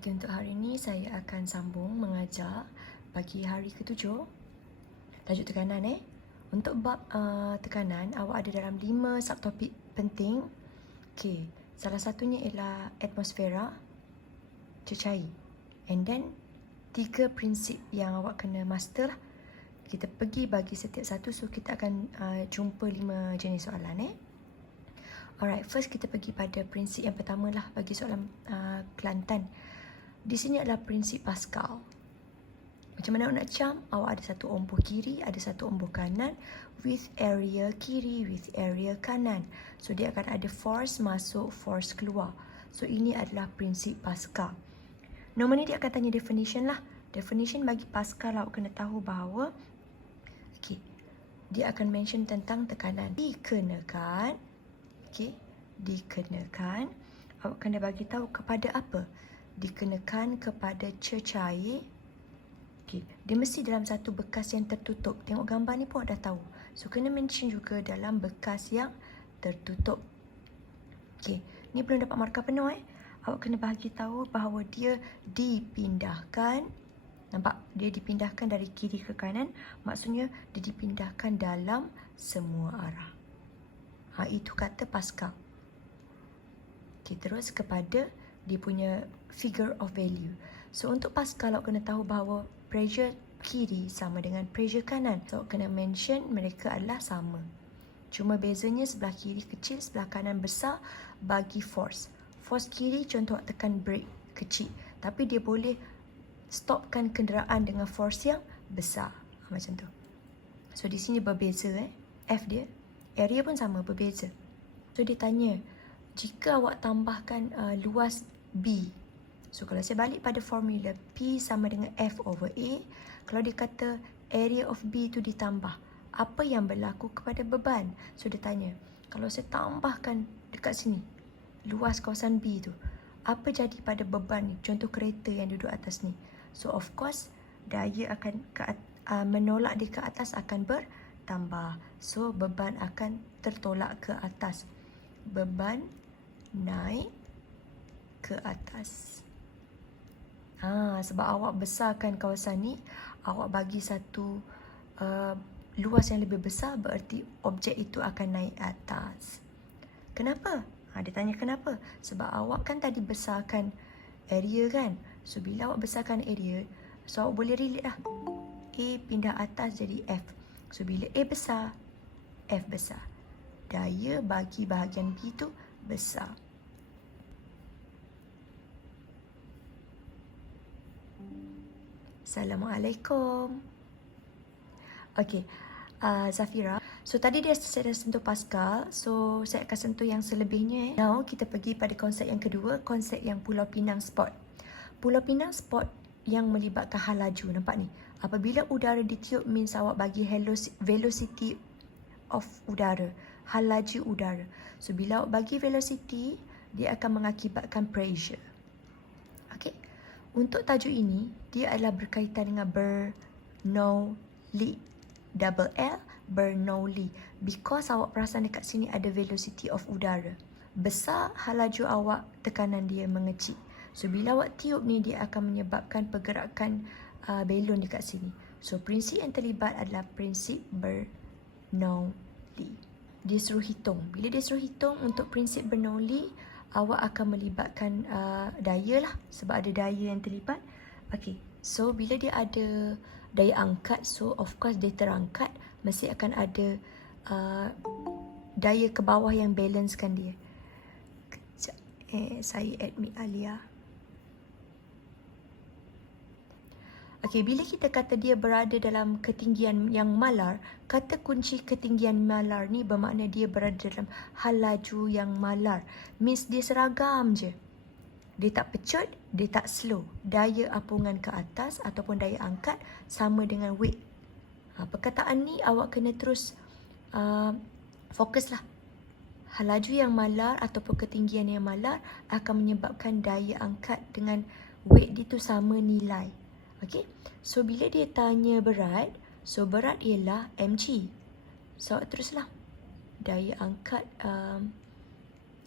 Okey, untuk hari ini saya akan sambung mengajar bagi hari ke-7. Tajuk tekanan Untuk bab tekanan, awak ada dalam 5 subtopik penting. Okey, salah satunya ialah atmosfera, cecair. And then 3 prinsip yang awak kena master lah. Kita pergi bagi setiap satu, so kita akan jumpa 5 jenis soalan Alright, first kita pergi pada prinsip yang pertama lah bagi soalan Kelantan. Di sini adalah prinsip Pascal. Macam mana nak cam? Awak ada satu ombor kiri, ada satu ombor kanan with area kiri, with area kanan. So dia akan ada force masuk, force keluar. So ini adalah prinsip Pascal. Normally dia akan tanya definition lah. Definition bagi Pascal awak kena tahu bahawa dia akan mention tentang tekanan. Dikenakan awak kena bagi tahu kepada apa? Dikenakan kepada cecair. Dia mesti dalam satu bekas yang tertutup. Tengok gambar ni pun dah tahu. So kena mention juga dalam bekas yang tertutup. Ni belum dapat markah penuh Awak kena bagi tahu bahawa dia dipindahkan. Nampak? Dia dipindahkan dari kiri ke kanan. Maksudnya dia dipindahkan dalam semua arah. Itu kata Pascal. Terus kepada dia punya figure of value. So untuk Pascal awak kena tahu bahawa pressure kiri sama dengan pressure kanan. So awak kena mention mereka adalah sama. Cuma bezanya sebelah kiri kecil, sebelah kanan besar bagi force. Force kiri contoh awak tekan brake kecil, tapi dia boleh stopkan kenderaan dengan force yang besar. Macam tu. So di sini berbeza F dia. Area pun sama, berbeza. So dia tanya, jika awak tambahkan luas B. So kalau saya balik pada formula, P sama dengan F over A. Kalau dia kata area of B itu ditambah, apa yang berlaku kepada beban? So dia tanya, kalau saya tambahkan dekat sini, luas kawasan B tu, apa jadi pada beban ni? Contoh kereta yang duduk atas ni. So of course, daya akan menolak dia ke atas akan bertambah. So beban akan tertolak ke atas. Beban naik ke atas. Sebab awak besarkan kawasan ni, awak bagi satu luas yang lebih besar, bererti objek itu akan naik atas. Kenapa? Dia tanya kenapa? Sebab awak kan tadi besarkan area kan. So bila awak besarkan area, so awak boleh relate lah. A pindah atas jadi F. So bila A besar, F besar. Daya bagi bahagian B tu besar. Assalamualaikum. Okey, Zafira. So tadi saya dah sentuh Pascal. So saya akan sentuh yang selebihnya. Now kita pergi pada konsep yang kedua, konsep yang Pulau Pinang Spot. Pulau Pinang Spot yang melibatkan hal laju. Nampak ni? Apabila udara ditiup means awak bagi velocity of udara, hal laju udara. So bila awak bagi velocity, dia akan mengakibatkan pressure. Untuk tajuk ini, dia adalah berkaitan dengan Bernoulli. Double L, Bernoulli. Because awak perasan dekat sini ada velocity of udara. Besar, hal laju awak, tekanan dia mengecil. So bila awak tiup ni, dia akan menyebabkan pergerakan belon dekat sini. So prinsip yang terlibat adalah prinsip Bernoulli. Dia suruh hitung. Bila dia suruh hitung untuk prinsip Bernoulli, awak akan melibatkan daya lah. Sebab ada daya yang terlibat. So bila dia ada daya angkat, so of course dia terangkat, mesti akan ada daya ke bawah yang balancekan dia. Kejap, saya admit Alia. Bila kita kata dia berada dalam ketinggian yang malar, kata kunci ketinggian malar ni bermakna dia berada dalam hal laju yang malar. Means dia seragam je. Dia tak pecut, dia tak slow. Daya apungan ke atas ataupun daya angkat sama dengan weight. Perkataan ni awak kena terus fokuslah. Hal laju yang malar ataupun ketinggian yang malar akan menyebabkan daya angkat dengan weight dia tu sama nilai. So bila dia tanya berat, so berat ialah mg. So teruslah. Daya angkat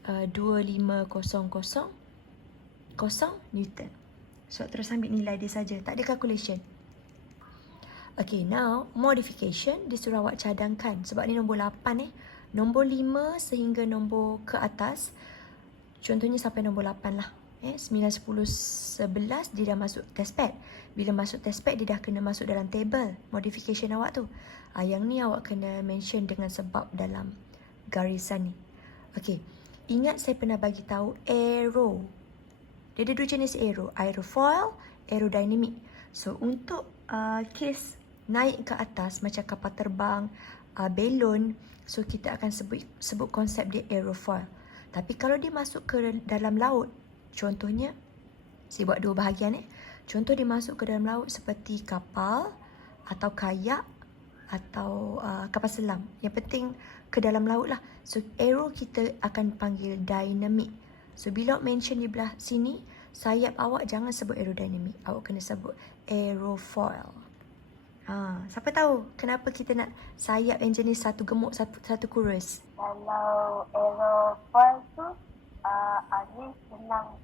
2500 Newton. So, terus ambil nilai dia saja. Tak ada calculation. Okay, now modification disuruh awak cadangkan. Sebab ni nombor 8 Nombor 5 sehingga nombor ke atas. Contohnya sampai nombor 8 lah. 9, 10, 11 dia dah masuk test pad. Bila masuk test pad dia dah kena masuk dalam table modification awak tu. Yang ni awak kena mention dengan sebab dalam garisan ni. Okay, ingat saya pernah bagi tahu arrow. Dia ada dua jenis arrow. Aerofoil, aerodynamic. So, untuk case naik ke atas macam kapal terbang, balon, so kita akan sebut konsep dia aerofoil. Tapi kalau dia masuk ke dalam laut, contohnya, saya buat dua bahagian Contoh dia masuk ke dalam laut seperti kapal atau kayak atau kapal selam. Yang penting ke dalam laut lah. So, arrow kita akan panggil dynamic. So, bila mention di belah sini, sayap awak jangan sebut aerodynamic. Awak kena sebut aerofoil. Siapa tahu kenapa kita nak sayap yang jenis satu gemuk, satu kurus? Kalau aerofoil tu, angin senang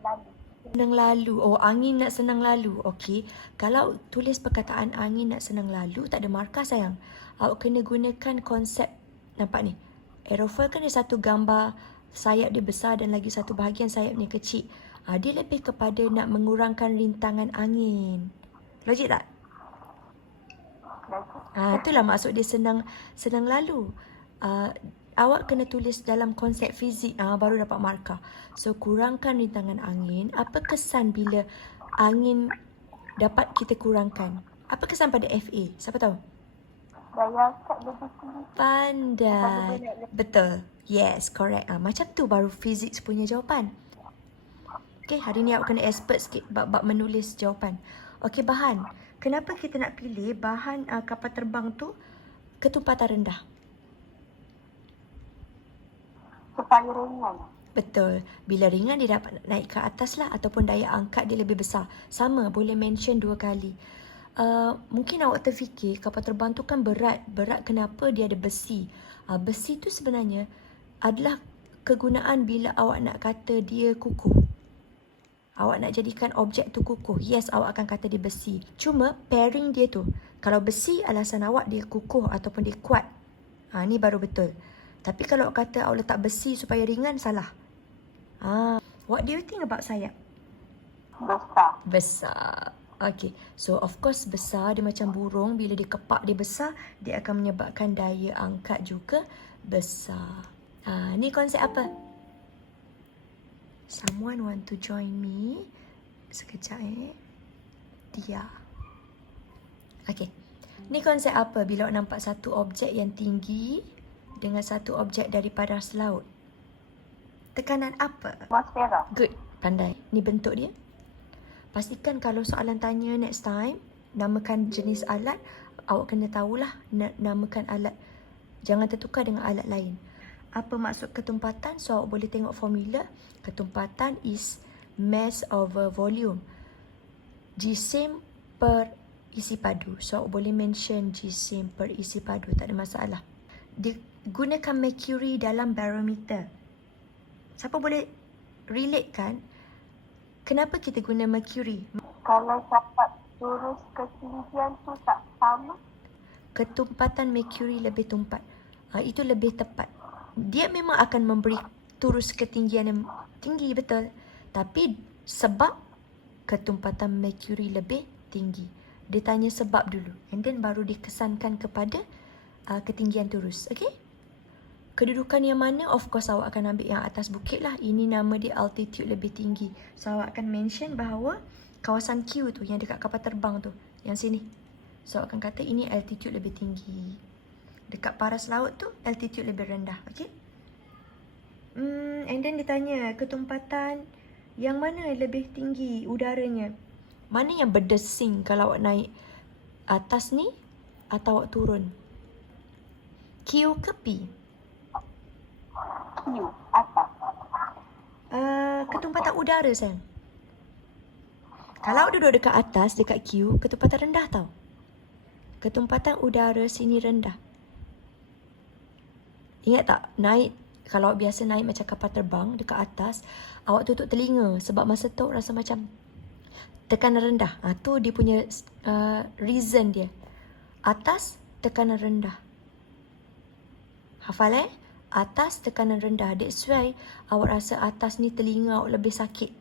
lalu. Senang lalu. Oh, angin nak senang lalu. Okey. Kalau tulis perkataan angin nak senang lalu, tak ada markah sayang. Awak kena gunakan konsep, nampak ni. Aerofoil kan ada satu gambar sayap dia besar dan lagi satu bahagian sayapnya kecil. Dia lebih kepada nak mengurangkan rintangan angin. Logik tak? Itulah maksud dia senang lalu. Awak kena tulis dalam konsep fizik, baru dapat markah. So, kurangkan rintangan angin. Apa kesan bila angin dapat kita kurangkan? Apa kesan pada FA? Siapa tahu? Daya angkat lebih tinggi. Pandai. Betul. Yes, correct. Macam tu baru fizik punya jawapan. Okay, hari ni awak kena expert sikit bab menulis jawapan. Okay, bahan. Kenapa kita nak pilih bahan kapal terbang tu ketumpatan rendah? Supaya ringan. Betul. Bila ringan dia dapat naik ke atas lah ataupun daya angkat dia lebih besar. Sama, boleh mention 2 kali. Mungkin awak terfikir kapal terbang tu kan berat. Berat kenapa dia ada besi? Besi tu sebenarnya adalah kegunaan bila awak nak kata dia kukuh. Awak nak jadikan objek tu kukuh. Yes, awak akan kata dia besi. Cuma pairing dia tu. Kalau besi alasan awak dia kukuh ataupun dia kuat. Ni baru betul. Tapi kalau awak kata awak letak besi supaya ringan, salah. What do you think about sayap? Besar. Besar. Okay. So, of course besar. Dia macam burung. Bila dia kepak dia besar, dia akan menyebabkan daya angkat juga besar. Ni konsep apa? Someone want to join me? Sekejap Dia. Okay. Ni konsep apa bila awak nampak satu objek yang tinggi dengan satu objek dari paras laut? Tekanan apa? Atmosfera. Good. Pandai. Ni bentuk dia. Pastikan kalau soalan tanya next time, namakan jenis alat, awak kena tahulah namakan alat. Jangan tertukar dengan alat lain. Apa maksud ketumpatan? So, awak boleh tengok formula. Ketumpatan is mass over volume. Jisim per isi padu. So, awak boleh mention jisim per isi padu. Tak ada masalah. Gunakan mercury dalam barometer. Siapa boleh relate kan? Kenapa kita guna mercury? Kalau dapat turus ketinggian tu tak sama. Ketumpatan mercury lebih tumpat. Itu lebih tepat. Dia memang akan memberi turus ketinggian yang tinggi, betul. Tapi sebab ketumpatan mercury lebih tinggi. Dia tanya sebab dulu. And then baru dikesankan kepada ketinggian turus. Okay? Kedudukan yang mana? Of course awak akan ambil yang atas bukit lah. Ini nama dia altitude lebih tinggi. So awak akan mention bahawa kawasan Q tu yang dekat kapal terbang tu. Yang sini. So awak akan kata ini altitude lebih tinggi. Dekat paras laut tu altitude lebih rendah. Okay? And then ditanya ketumpatan yang mana lebih tinggi udaranya? Mana yang berdesing kalau awak naik atas ni atau awak turun? Q ke P? Q, atas. Ketumpatan udara sayang. Kalau awak duduk dekat atas, dekat Q, ketumpatan rendah tau. Ketumpatan udara sini rendah. Ingat tak, naik, kalau awak biasa naik macam kapal terbang dekat atas, awak tutup telinga sebab masa tu rasa macam tekanan rendah. Tu dia punya reason dia. Atas, tekanan rendah. Hafal Atas, tekanan rendah. That's why awak rasa atas ni telinga awak lebih sakit.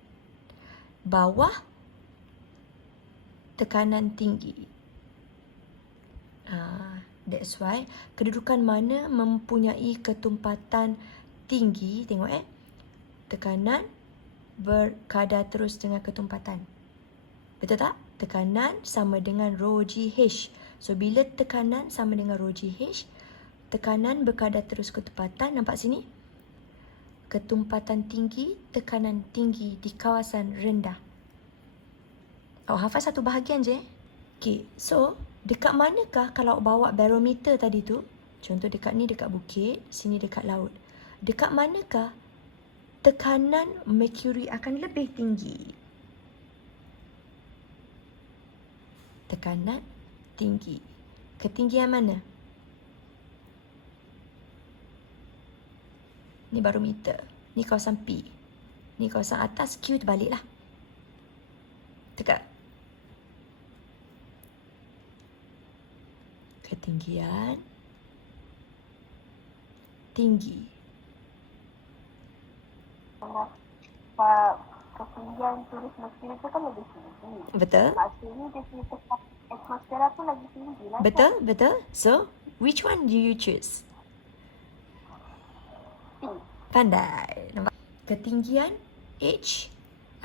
Bawah, tekanan tinggi. That's why kedudukan mana mempunyai ketumpatan tinggi, tengok tekanan berkadar terus dengan ketumpatan. Betul tak? Tekanan sama dengan rho GH. So bila tekanan sama dengan rho GH, tekanan berkadar terus ketumpatan. Nampak sini? Ketumpatan tinggi, tekanan tinggi di kawasan rendah. Awak hafal satu bahagian je. Okay, so dekat manakah kalau bawa barometer tadi tu? Contoh dekat ni dekat bukit, sini dekat laut. Dekat manakah tekanan merkuri akan lebih tinggi? Tekanan tinggi. Ketinggian mana? Ni barometer. Ni kawasan P. Ni kawasan atas, Q terbaliklah. Dekat. Ketinggian tinggi. Ketinggian turis Merkuri tu kan lebih tinggi. Betul? Maksudnya dia punya tekanan atmosfera pun lagi tinggi lah. Betul? Betul? So, which one do you choose? Pandai. Nampak? Ketinggian H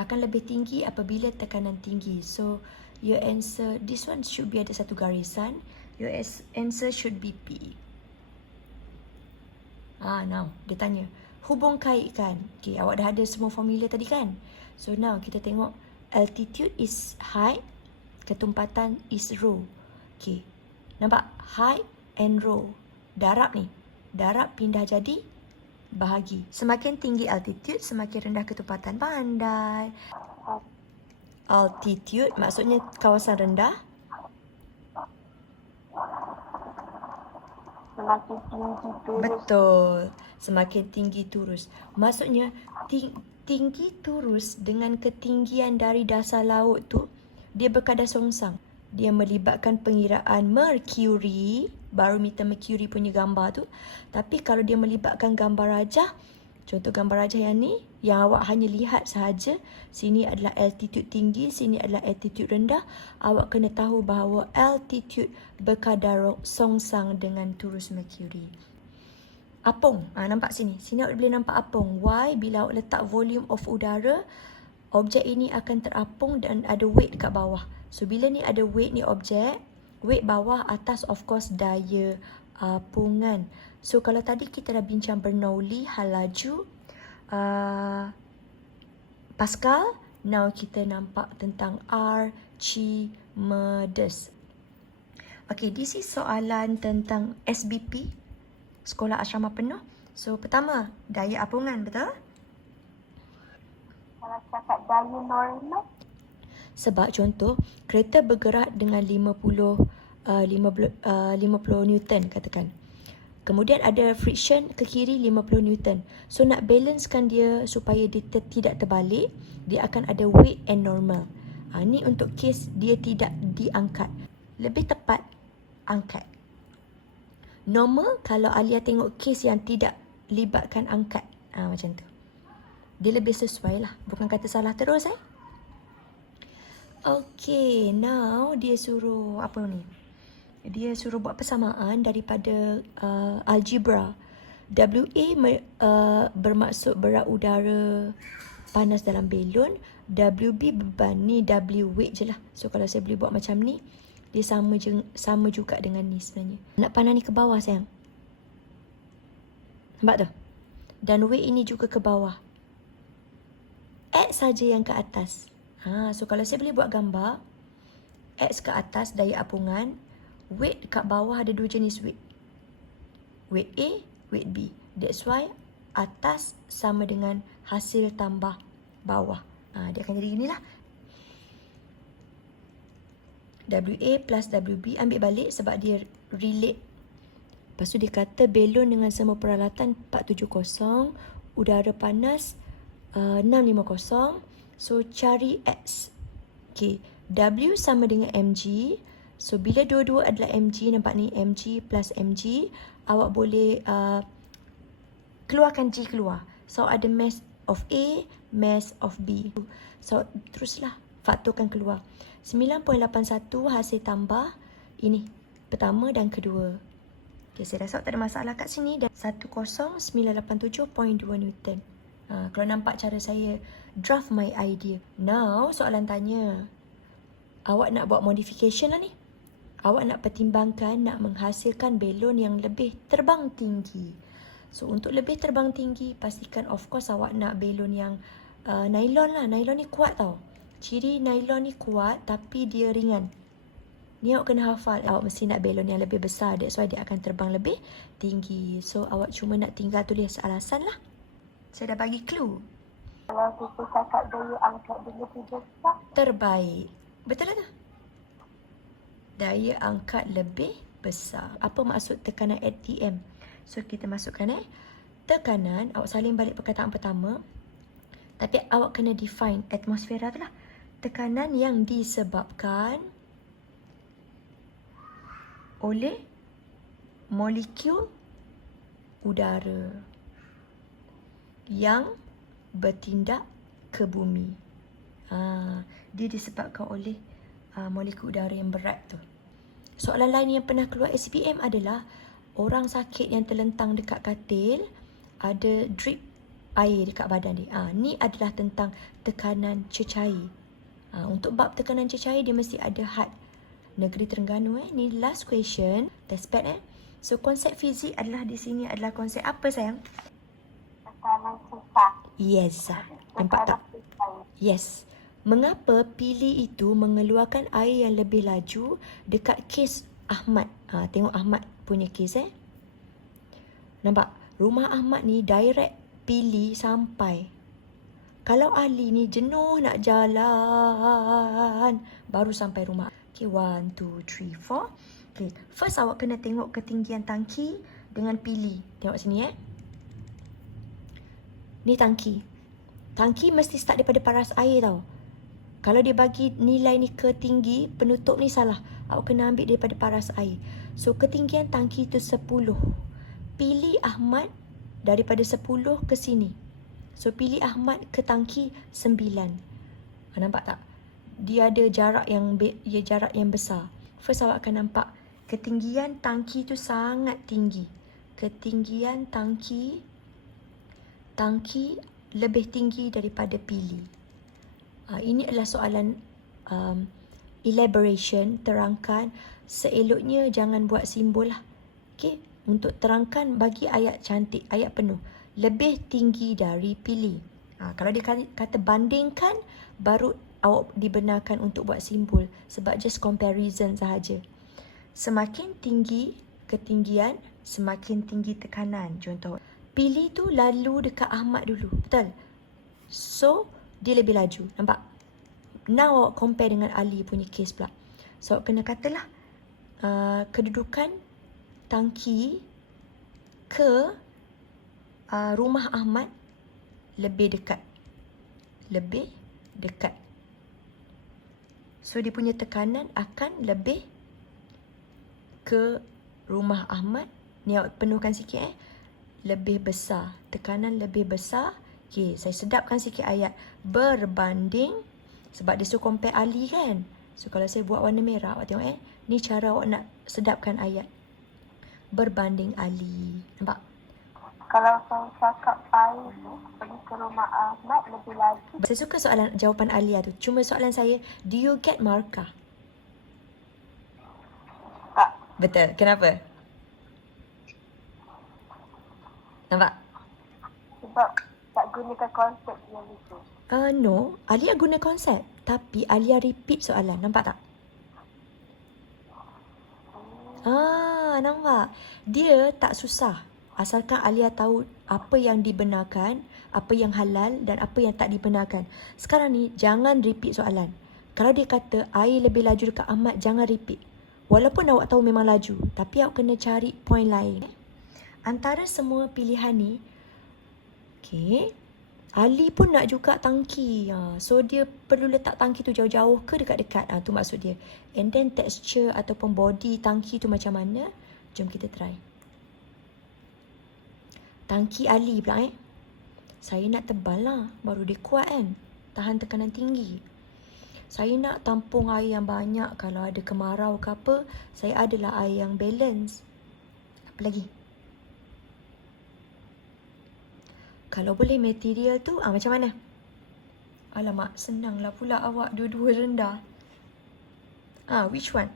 akan lebih tinggi apabila tekanan tinggi. So, your answer, this one should be ada satu garisan. Your answer should be P. Now, dia tanya. Hubung kaitkan. Okay, awak dah ada semua formula tadi kan? So, now kita tengok altitude is height, ketumpatan is rho. Okay, nampak? Height and rho. Darab ni. Darab pindah jadi bahagi. Semakin tinggi altitude, semakin rendah ketumpatan. Pandai. Altitude maksudnya kawasan rendah. Semakin tinggi turus. Betul. Semakin tinggi turus. Maksudnya tinggi turus dengan ketinggian dari dasar laut tu, dia berkadar songsang. Dia melibatkan pengiraan merkuri, barometer merkuri punya gambar tu. Tapi kalau dia melibatkan gambar rajah, contoh gambar rajah yang ni, yang awak hanya lihat sahaja, sini adalah altitude tinggi, sini adalah altitude rendah. Awak kena tahu bahawa altitude berkadar songsang dengan turus merkuri. Apung, nampak sini. Sini awak boleh nampak apung. Why? Bila awak letak volume of udara, objek ini akan terapung dan ada weight kat bawah. So, bila ni ada weight ni objek, weight bawah, atas of course daya apungan. So, kalau tadi kita dah bincang Bernoulli, hal laju, Pascal, now kita nampak tentang Archimedes. Okay, this is soalan tentang SBP, Sekolah Asrama Penuh. So, pertama, daya apungan, betul? Kalau cakap daya normal, Sebab contoh, kereta bergerak dengan 50 Newton katakan. Kemudian ada friction ke kiri 50 Newton. So nak balancekan dia supaya dia tidak terbalik, dia akan ada weight and normal. Ni untuk kes dia tidak diangkat. Lebih tepat, angkat. Normal kalau Alia tengok kes yang tidak libatkan angkat. Macam tu. Dia lebih sesuai lah. Bukan kata salah terus Okay, now dia suruh apa ni? Dia suruh buat persamaan daripada algebra. WA bermaksud berat udara panas dalam belon. WB beban, ni W weight je lah. So kalau saya boleh buat macam ni, dia sama juga dengan ni sebenarnya. Nak panah ni ke bawah sayang. Nampak tu? Dan weight ini juga ke bawah. X saja yang ke atas. So kalau saya boleh buat gambar, X ke atas daya apungan, weight kat bawah ada dua jenis weight. Weight A, weight B. That's why atas sama dengan hasil tambah bawah. Dia akan jadi gini lah. WA plus WB, ambil balik sebab dia relate. Lepas tu dia kata belon dengan semua peralatan 470, udara panas 650. So cari X. Okay, W sama dengan mg. So, bila dua-dua adalah mg, nampak ni mg plus mg, awak boleh keluarkan G keluar. So, ada mass of A, mass of B. So, teruslah faktorkan keluar. 9.81 hasil tambah ini pertama dan kedua. Okay, saya rasa tak ada masalah kat sini. Dan 10987.2 Newton. Kalau nampak cara saya draft my idea. Now, soalan tanya. Awak nak buat modification lah ni. Awak nak pertimbangkan nak menghasilkan belon yang lebih terbang tinggi. So, untuk lebih terbang tinggi, pastikan of course awak nak belon yang nylon lah. Nylon ni kuat tau. Ciri nylon ni kuat tapi dia ringan. Ni awak kena hafal. Awak mesti nak belon yang lebih besar. That's why dia akan terbang lebih tinggi. So, awak cuma nak tinggal tulis alasan lah. Saya dah bagi clue. Kalau kita cakap daya angkat dia lebih besar, Terbaik. Betul tak? Daya angkat lebih besar. Apa maksud tekanan ATM? So, kita masukkan tekanan. Awak salin balik perkataan pertama. Tapi awak kena define atmosfera tu lah. Tekanan yang disebabkan oleh molekul udara yang bertindak ke bumi. Dia disebabkan oleh molekul udara yang berat tu. Soalan lain yang pernah keluar SPM adalah orang sakit yang terlentang dekat katil, ada drip air dekat badan dia. Ni adalah tentang tekanan cecair. Untuk bab tekanan cecair dia mesti ada had. Negeri Terengganu ni last question. Test pad So konsep fizik adalah di sini adalah konsep apa sayang? tekanan susah. Yes. Nampak tak? Yes. Mengapa Pili itu mengeluarkan air yang lebih laju dekat kes Ahmad? Tengok Ahmad punya kes Nampak? Rumah Ahmad ni direct Pili sampai. Kalau Ali ni jenuh nak jalan, baru sampai rumah. Okay, 1, 2, 3, 4. Okay, first awak kena tengok ketinggian tangki dengan Pili. Tengok sini Ni tangki. Tangki mesti start daripada paras air tau. Kalau dia bagi nilai ni ke tinggi, penutup ni salah. Awak kena ambil daripada paras air. So, ketinggian tangki tu 10. Pilih Ahmad daripada 10 ke sini. So, pilih Ahmad ke tangki 9. Nampak tak? Dia ada jarak yang besar. First awak akan nampak ketinggian tangki tu sangat tinggi. Ketinggian tangki lebih tinggi daripada Pilih. Ini adalah soalan elaboration, terangkan. Seeloknya jangan buat simbol lah. Okay? Untuk terangkan bagi ayat cantik, ayat penuh. Lebih tinggi dari Pilih. Kalau dia kata bandingkan, baru awak dibenarkan untuk buat simbol. Sebab just comparison sahaja. Semakin tinggi ketinggian, semakin tinggi tekanan. Contoh, Pilih tu lalu dekat Ahmad dulu. Betul? So, dia lebih laju. Nampak? Now awak compare dengan Ali punya case pula. So, awak kena katalah kedudukan tangki ke rumah Ahmad lebih dekat. Lebih dekat. So, dia punya tekanan akan lebih ke rumah Ahmad. Ni awak penuhkan sikit lebih besar. Tekanan lebih besar. Okay, saya sedapkan sikit ayat. Berbanding. Sebab dia suruh compare Ali kan. So, kalau saya buat warna merah, awak tengok ni cara awak nak sedapkan ayat. Berbanding Ali. Nampak? Kalau saya cakap air tu pergi ke rumah Ahmad lebih lagi. Saya suka soalan jawapan Alia tu. Cuma soalan saya, do you get markah? Tak. Betul. Kenapa? Nampak? Sebab tak gunakan konsep yang itu. No. Alia guna konsep. Tapi Alia repeat soalan. Nampak tak? Nampak? Dia tak susah. Asalkan Alia tahu apa yang dibenarkan, apa yang halal dan apa yang tak dibenarkan. Sekarang ni, jangan repeat soalan. Kalau dia kata air lebih laju dekat Ahmad, jangan repeat. Walaupun awak tahu memang laju, tapi awak kena cari point lain. Antara semua pilihan ni, okay, Ali pun nak juga tangki. So dia perlu letak tangki tu jauh-jauh ke dekat-dekat. Tu maksud dia. And then texture ataupun body tangki tu macam mana? Jom kita try. Tangki Ali pula Saya nak tebal lah. Baru dia kuat kan. Tahan tekanan tinggi. Saya nak tampung air yang banyak. Kalau ada kemarau ke apa, saya adalah air yang balance. Apa lagi? Kalau boleh material tu macam mana? Alamak, senanglah pula awak dua-dua rendah. Which one?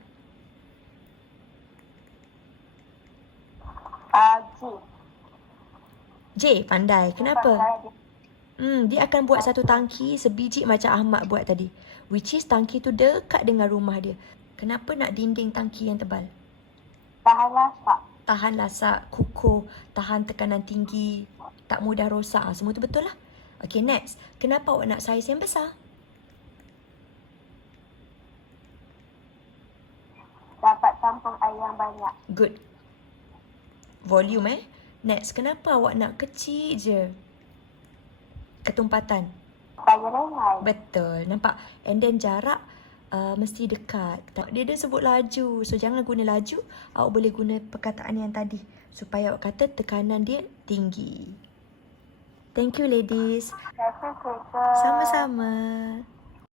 J. J, pandai. Kenapa? Dia akan buat satu tangki sebiji macam Ahmad buat tadi. Which is tangki tu dekat dengan rumah dia. Kenapa nak dinding tangki yang tebal? Tahan lasak. Tahan lasak, kukuh, tahan tekanan tinggi, tak mudah rosak. Semua tu betul lah. Okay, next. Kenapa awak nak saiz yang besar? Dapat tampung air yang banyak. Good. Volume Next, kenapa awak nak kecil je? Ketumpatan. Supaya ringan. Betul. Nampak? And then jarak mesti dekat. Dia sebut laju. So, jangan guna laju. Awak boleh guna perkataan yang tadi. Supaya awak kata tekanan dia tinggi. Thank you, ladies. Terima kasih, cikgu. Sama-sama.